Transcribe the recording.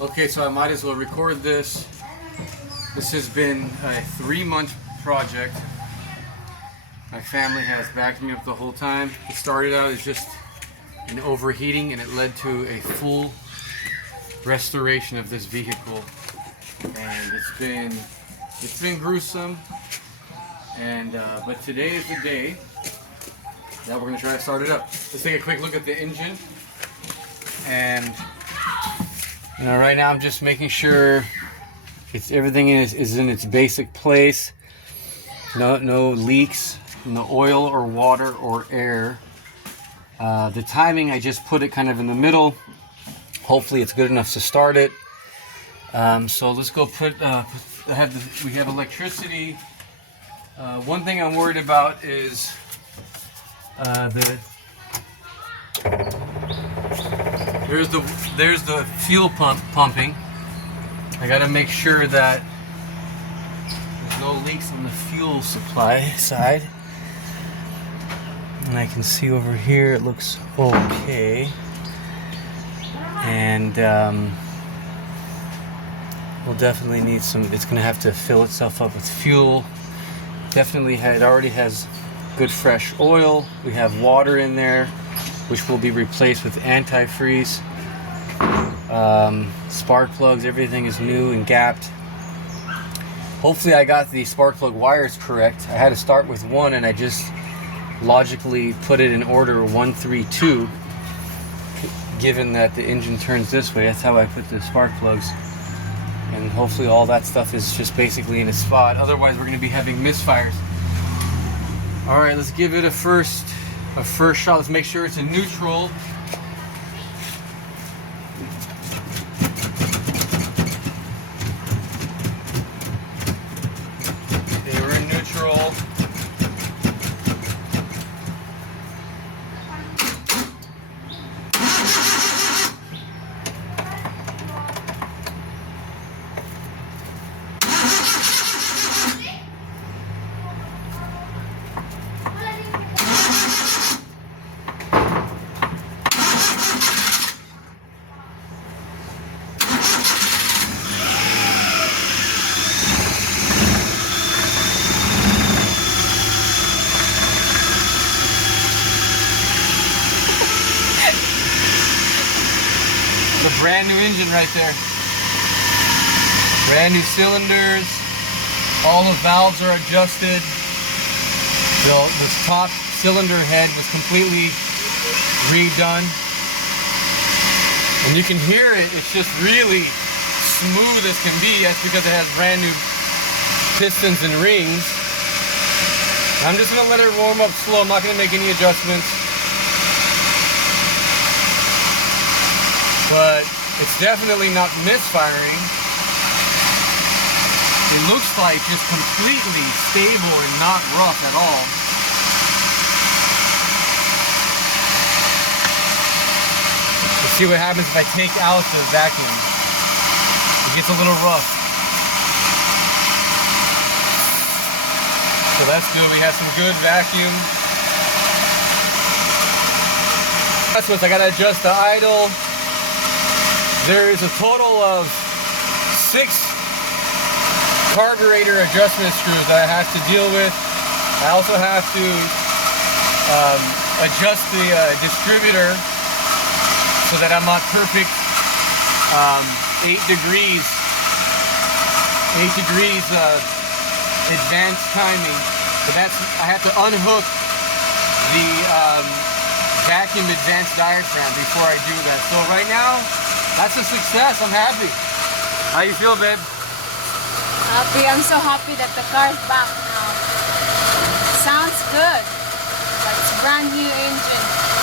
Okay, so I might as well record this. This has been a 3-month project. My family has backed me up the whole time. It started out as just an overheating and it led to a full restoration of this vehicle. And it's been gruesome. And but today is the day that we're gonna try to start it up. Let's take a quick look at the engine. And you know, right now I'm just making sure everything is in its basic place. No leaks in the oil or water or air. The timing, I just put it kind of in the middle. Hopefully it's good enough to start it. So let's go put. We have electricity. One thing I'm worried about is there's the fuel pumping. I got to make sure that there's no leaks on the fuel supply side. And I can see over here it looks okay. And we'll definitely need some. It's going to have to fill itself up with fuel. Definitely, it already has good fresh oil. We have water in there, which will be replaced with antifreeze. Spark plugs, everything is new and gapped. Hopefully I got the spark plug wires correct. I had to start with one and I just logically put it in order 1, 3, 2. Given that the engine turns this way, that's how I put the spark plugs. And hopefully all that stuff is just basically in a spot. Otherwise we're going to be having misfires. Alright, let's give it a first shot. Let's make sure it's in neutral. Okay, we're in neutral. A brand new engine right there. Brand new cylinders. All the valves are adjusted. The top cylinder head was completely redone. And you can hear it. It's just really smooth as can be. That's because it has brand new pistons and rings. I'm just gonna let it warm up slow. I'm not gonna make any adjustments. But it's definitely not misfiring. It looks like just completely stable and not rough at all. Let's see what happens if I take out the vacuum. It gets a little rough. So that's good. We have some good vacuum. That's what I gotta adjust the idle. There is a total of 6 carburetor adjustment screws that I have to deal with. I also have to adjust the distributor so that I'm not perfect. 8 degrees advanced timing. But I have to unhook the vacuum advanced diaphragm before I do that. So right now, that's a success. I'm happy. How you feel, babe? Happy. I'm so happy that the car's back now. Sounds good. Like it's a brand new engine.